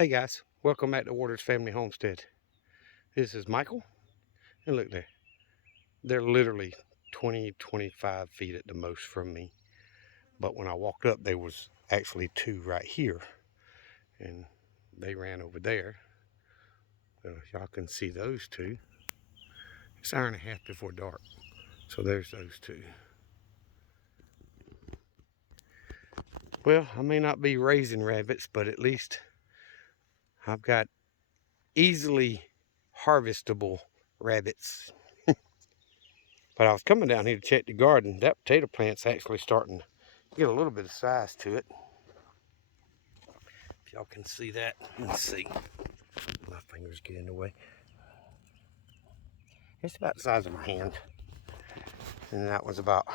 Hey guys, welcome back to Waters Family Homestead. This is Michael, and look there. They're literally 25 feet at the most from me. But when I walked up, there was actually two right here, and they ran over there. So y'all can see those two. It's an hour and a half before dark, so there's those two. Well, I may not be raising rabbits, but at least I've got easily harvestable rabbits. But I was coming down here to check the garden. That potato plant's actually starting to get a little bit of size to it. If y'all can see that, let's see. My fingers get in the way. It's about the size of my hand. And that was about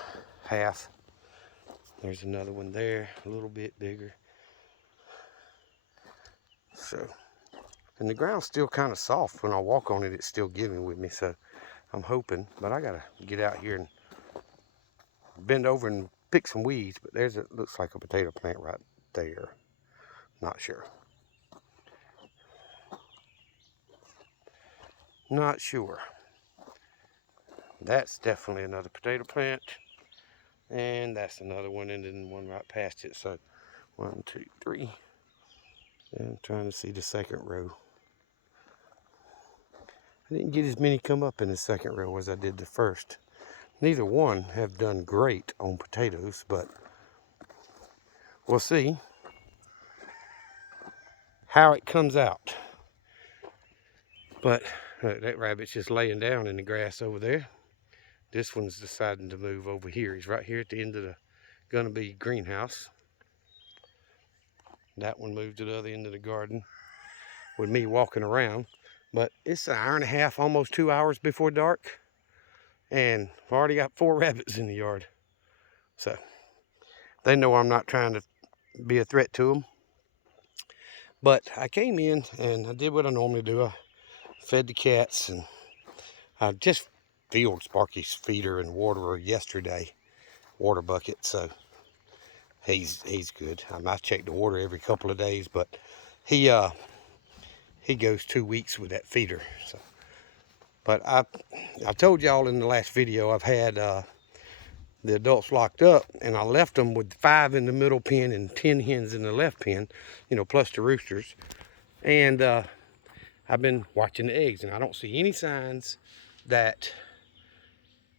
half. There's another one there, a little bit bigger. So, and the ground's still kind of soft. When I walk on it, it's still giving with me. So I'm hoping, but I gotta get out here and bend over and pick some weeds. But there's it looks like a potato plant right there. Not sure. Not sure. That's definitely another potato plant. And that's another one, and then one right past it. So 1, 2, 3. And I'm trying to see the second row. I didn't get as many come up in the second row as I did the first. Neither one have done great on potatoes, but we'll see how it comes out. But that rabbit's just laying down in the grass over there. This one's deciding to move over here. He's right here at the end of the gonna be greenhouse. That one moved to the other end of the garden with me walking around. But it's an hour and a half, almost 2 hours before dark. And I've already got 4 rabbits in the yard. So they know I'm not trying to be a threat to them. But I came in and I did what I normally do. I fed the cats, and I just filled Sparky's feeder and waterer yesterday, water bucket. So he's good. I check the water every couple of days, but he goes 2 weeks with that feeder. So, but I told y'all in the last video I've had the adults locked up, and I left them with 5 in the middle pen and 10 hens in the left pen, plus the roosters. And I've been watching the eggs, and I don't see any signs that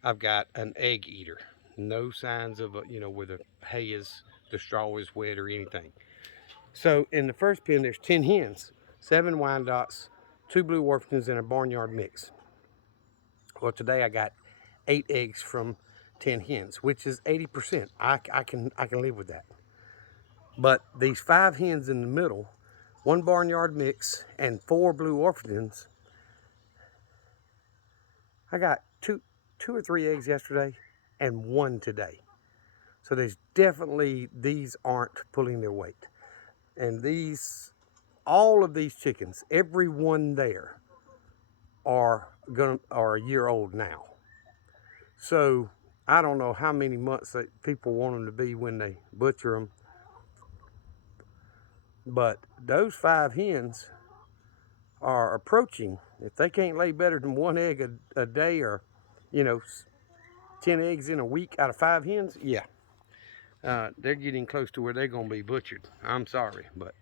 I've got an egg eater. No signs of, where the hay is, the straw is wet or anything. So in the first pen, there's 10 hens, 7 Wyandottes, 2 Blue Orpingtons, and a barnyard mix. Well, today I got 8 eggs from 10 hens, which is 80%. I can live with that. But these 5 hens in the middle, 1 barnyard mix, and 4 Blue Orpingtons, I got two or 3 eggs yesterday and 1 today. So there's definitely, these aren't pulling their weight. And all of these chickens, every one there, are a year old now. So I don't know how many months that people want them to be when they butcher them. But those 5 hens are approaching, if they can't lay better than 1 egg a day, or 10 eggs in a week out of 5 hens, yeah, they're getting close to where they're gonna be butchered. I'm sorry, but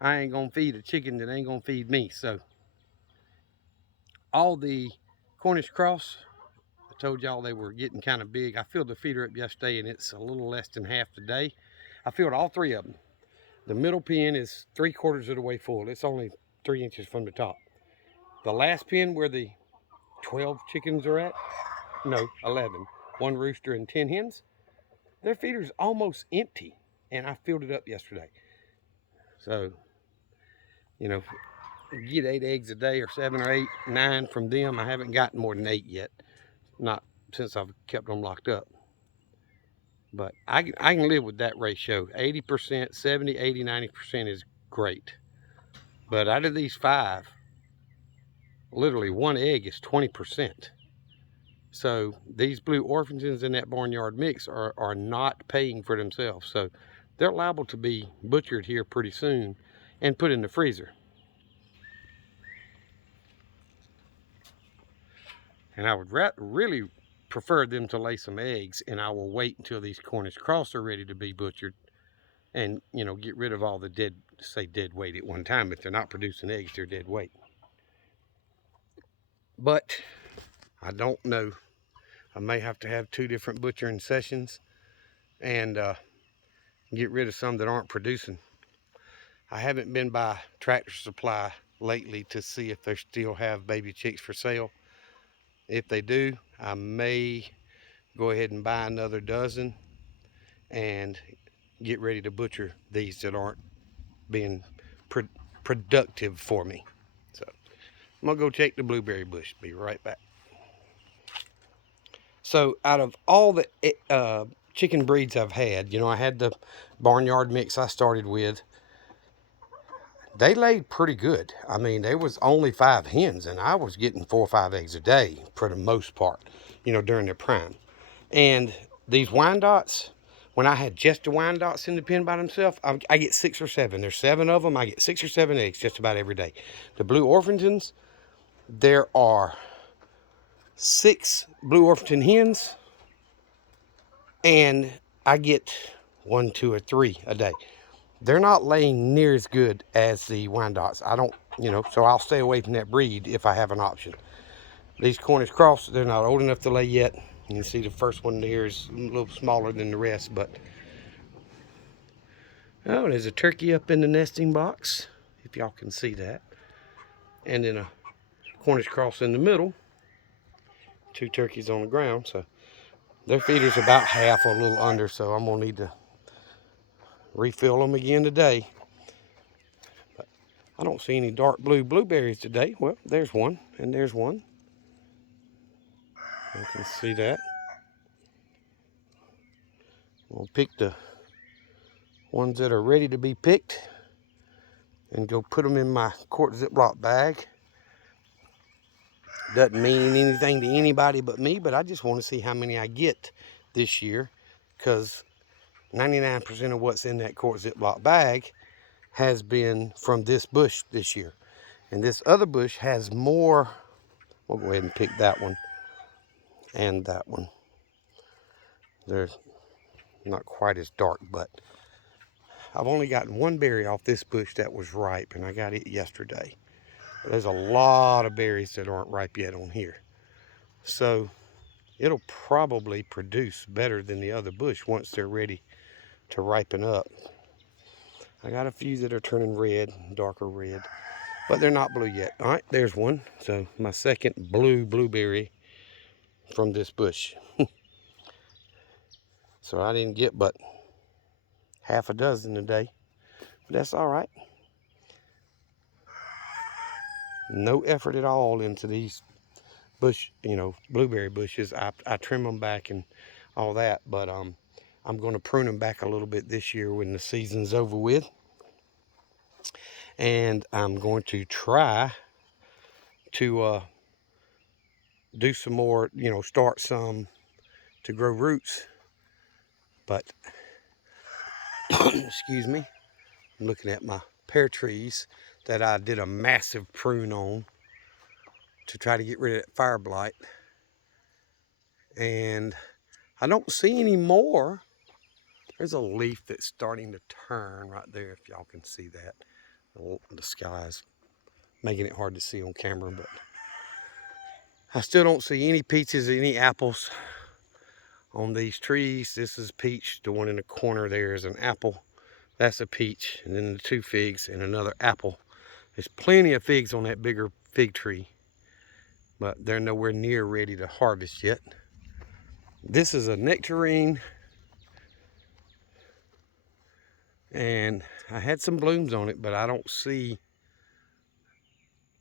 I ain't gonna feed a chicken that ain't gonna feed me. So all the Cornish cross, I told y'all they were getting kind of big. I filled the feeder up yesterday, and it's a little less than half today. I filled all 3 of them. The middle pen is 3/4 of the way full. It's only 3 inches from the top. The last pen where the 12 chickens are at, no, 11, 1 rooster and 10 hens, their feeder's almost empty, and I filled it up yesterday. So, get 8 eggs a day, or 7 or 8, 9 from them. I haven't gotten more than 8 yet, not since I've kept them locked up. But I can live with that ratio. 80%, 70, 80, 90% is great. But out of these 5, literally 1 egg is 20%. So these Blue Orpingtons in that barnyard mix are not paying for themselves. So they're liable to be butchered here pretty soon. and put in the freezer. And I would really prefer them to lay some eggs, and I will wait until these Cornish cross are ready to be butchered and, you know, get rid of all the dead weight at one time. If they're not producing eggs, they're dead weight. But I don't know. I may have to have 2 different butchering sessions and get rid of some that aren't producing. I haven't been by Tractor Supply lately to see if they still have baby chicks for sale. If they do, I may go ahead and buy another dozen and get ready to butcher these that aren't being productive for me. So I'm gonna go check the blueberry bush. Be right back. So out of all the chicken breeds I've had, you know, I had the barnyard mix I started with. They laid pretty good. I mean, there was only 5 hens, and I was getting 4 or 5 eggs a day for the most part, you know, during their prime. And these Wyandottes, when I had just the Wyandottes in the pen by themselves, I get 6 or 7. There's 7 of them. I get 6 or 7 eggs just about every day. The Blue Orpingtons, there are 6 Blue Orpington hens, and I get 1, 2, or 3 a day. They're not laying near as good as the Wyandottes. I don't, you know, so I'll stay away from that breed if I have an option. These Cornish cross, they're not old enough to lay yet. You can see the first one there is a little smaller than the rest, but oh, there's a turkey up in the nesting box, if y'all can see that. And then a Cornish cross in the middle. 2 turkeys on the ground, so their feeder's about half or a little under, so I'm gonna need to refill them again today. But I don't see any dark blue blueberries today. Well, there's one, and there's one. You can see that. We'll pick the ones that are ready to be picked and go put them in my quart Ziploc bag. Doesn't mean anything to anybody but me, but I just want to see how many I get this year, because 99% of what's in that quart Ziploc bag has been from this bush this year. And this other bush has more. We'll go ahead and pick that one and that one. They're not quite as dark, but I've only gotten 1 berry off this bush that was ripe, and I got it yesterday. But there's a lot of berries that aren't ripe yet on here. So it'll probably produce better than the other bush once they're ready to ripen up. I got a few that are turning red, darker red, but they're not blue yet. All right, there's one. So my second blueberry from this bush. So I didn't get but half a dozen today, but that's all right. No effort at all into these bush, you know, blueberry bushes. I trim them back and all that, but I'm going to prune them back a little bit this year when the season's over with. And I'm going to try to do some more, you know, start some to grow roots. But excuse me, I'm looking at my pear trees that I did a massive prune on to try to get rid of that fire blight. And I don't see any more. There's a leaf that's starting to turn right there, if y'all can see that. The sky's making it hard to see on camera, but I still don't see any peaches, any apples on these trees. This is peach. The one in the corner there is an apple. That's a peach. And then the 2 figs and another apple. There's plenty of figs on that bigger fig tree, but they're nowhere near ready to harvest yet. This is a nectarine, and I had some blooms on it, but I don't see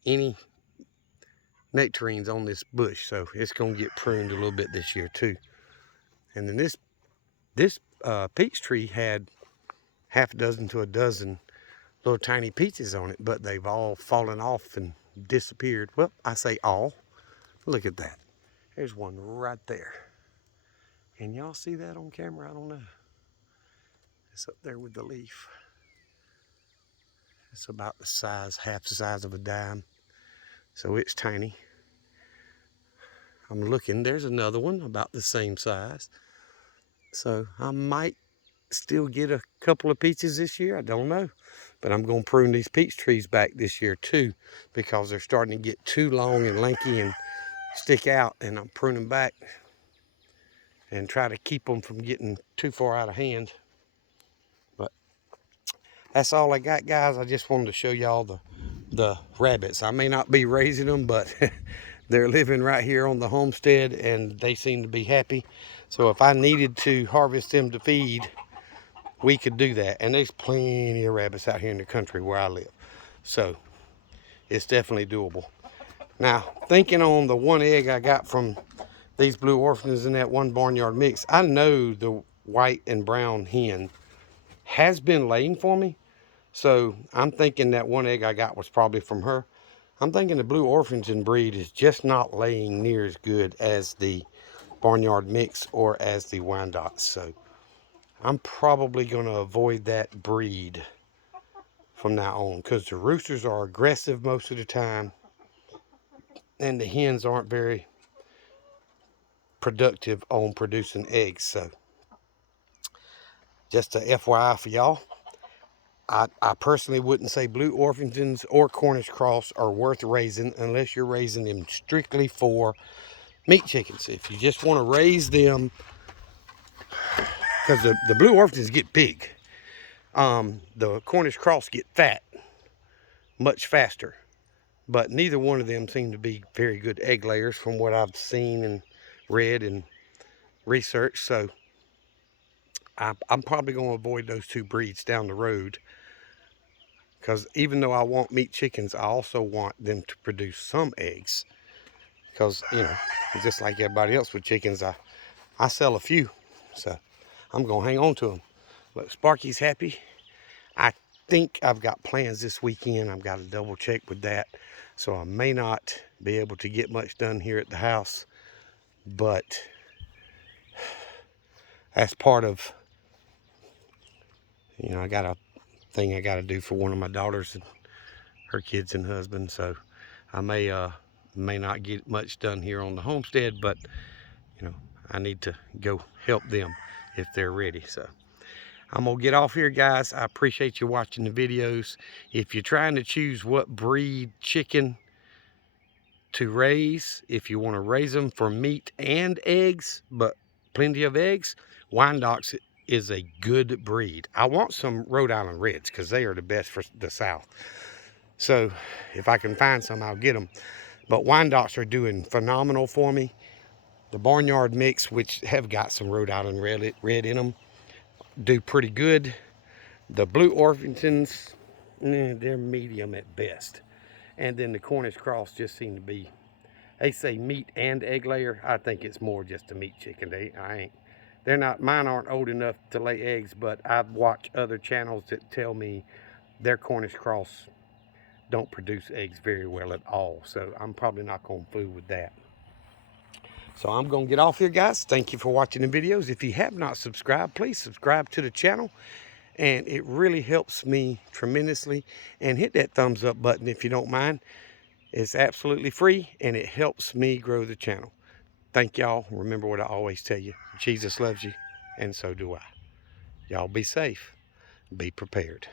any nectarines on this bush, so it's going to get pruned a little bit this year too. And then this peach tree had half a dozen to a dozen little tiny peaches on it, but they've all fallen off and disappeared. Well, I say all. Look at that. There's one right there. Can y'all see that on camera? I don't know. It's up there with the leaf. It's about the size, half the size of a dime. So it's tiny. I'm looking, there's another one about the same size. So I might still get a couple of peaches this year, I don't know. But I'm gonna prune these peach trees back this year too, because they're starting to get too long and lanky and stick out, and I'm pruning back and try to keep them from getting too far out of hand. But that's all I got, guys. I just wanted to show y'all the rabbits. I may not be raising them, but they're living right here on the homestead and they seem to be happy. So if I needed to harvest them to feed, we could do that. And there's plenty of rabbits out here in the country where I live. So it's definitely doable. Now, thinking on the one egg I got from these blue orphans in that one barnyard mix, I know the white and brown hen has been laying for me. So I'm thinking that one egg I got was probably from her. I'm thinking the blue orpington breed is just not laying near as good as the barnyard mix or as the Wyandottes. So I'm probably going to avoid that breed from now on, because the roosters are aggressive most of the time and the hens aren't very productive on producing eggs. So just a FYI for y'all. I personally wouldn't say blue orphingtons or Cornish cross are worth raising unless you're raising them strictly for meat chickens. If you just want to raise them, because the blue orphingtons get big, the Cornish cross get fat much faster, but neither one of them seem to be very good egg layers from what I've seen and read and researched. So I'm probably going to avoid those two breeds down the road, because even though I want meat chickens, I also want them to produce some eggs, because, you know, just like everybody else with chickens, I sell a few, so I'm going to hang on to them. Look, Sparky's happy. I think I've got plans this weekend. I've got to double check with that, so I may not be able to get much done here at the house, but that's part of, you know, I got a thing I got to do for one of my daughters and her kids and husband, so I may not get much done here on the homestead, but you know, I need to go help them if they're ready. So I'm gonna get off here, guys. I appreciate you watching the videos. If you're trying to choose what breed chicken to raise, if you want to raise them for meat and eggs, but plenty of eggs, Wyandottes is a good breed. I want some Rhode Island Reds because they are the best for the South. So if I can find some, I'll get them. But Wyandottes are doing phenomenal for me. The barnyard mix, which have got some Rhode Island red in them, do pretty good. The blue orphingtons, they're medium at best. And then the Cornish cross just seem to be, they say meat and egg layer. I think it's more just a meat chicken. Mine aren't old enough to lay eggs, but I've watched other channels that tell me their Cornish cross don't produce eggs very well at all. So I'm probably not going to fool with that. So I'm going to get off here, guys. Thank you for watching the videos. If you have not subscribed, please subscribe to the channel. And it really helps me tremendously. And hit that thumbs up button if you don't mind. It's absolutely free, and it helps me grow the channel. Thank y'all. Remember what I always tell you. Jesus loves you, and so do I. Y'all be safe. Be prepared.